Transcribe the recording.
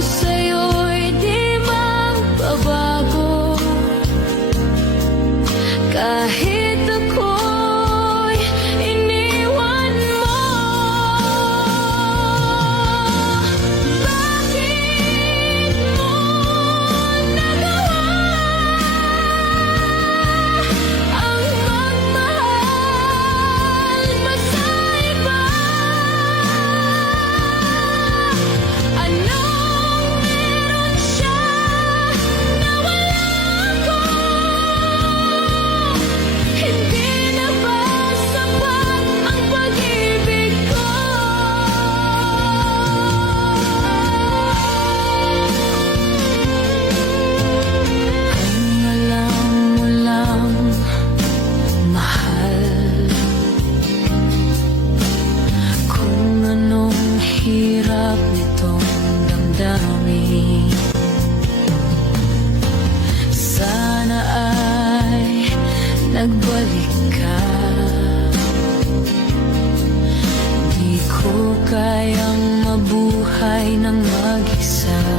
sa'yo'y di magbabago. Kahit ako'y iniwan mo, bakit mo nagawa ang magmahal magkaiba? Anong meron siya na wala ko? Hindi na ba sapat ang pag-ibig ko? Kung alam mo lang, mahal, kung anong hirap nitong damdamin, sana ay nagbalik ka. Di ko kayang mabuhay ng mag-isa.